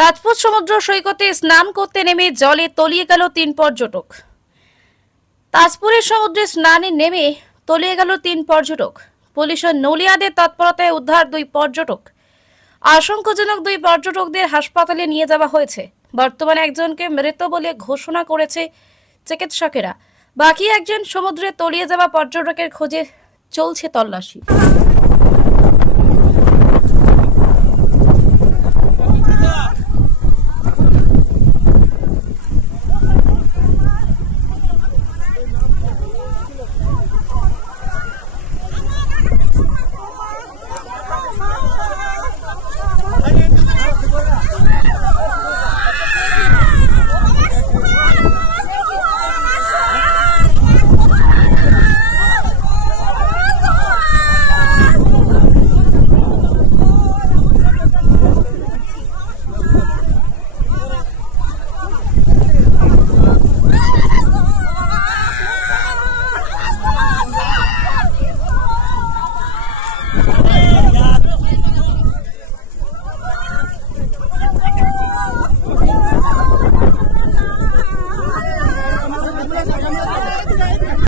তাজপুর সমুদ্র সৈকতে স্নান করতে নেমে জলে তলিয়ে গেল তিন পর্যটক। তাজপুরের সমুদ্রে স্নানে নেমে তলিয়ে গেল তিন পর্যটক। পুলিশের নলিয়াদের তৎপরতায় উদ্ধার দুই পর্যটক। আশঙ্কাজনক দুই পর্যটকদের হাসপাতালে নিয়ে যাওয়া হয়েছে। বর্তমানে একজনকে মৃত বলে ঘোষণা করেছে চিকিৎসকেরা। বাকি একজন সমুদ্রে তলিয়ে যাওয়া পর্যটকের খোঁজে চলছে তল্লাশি। you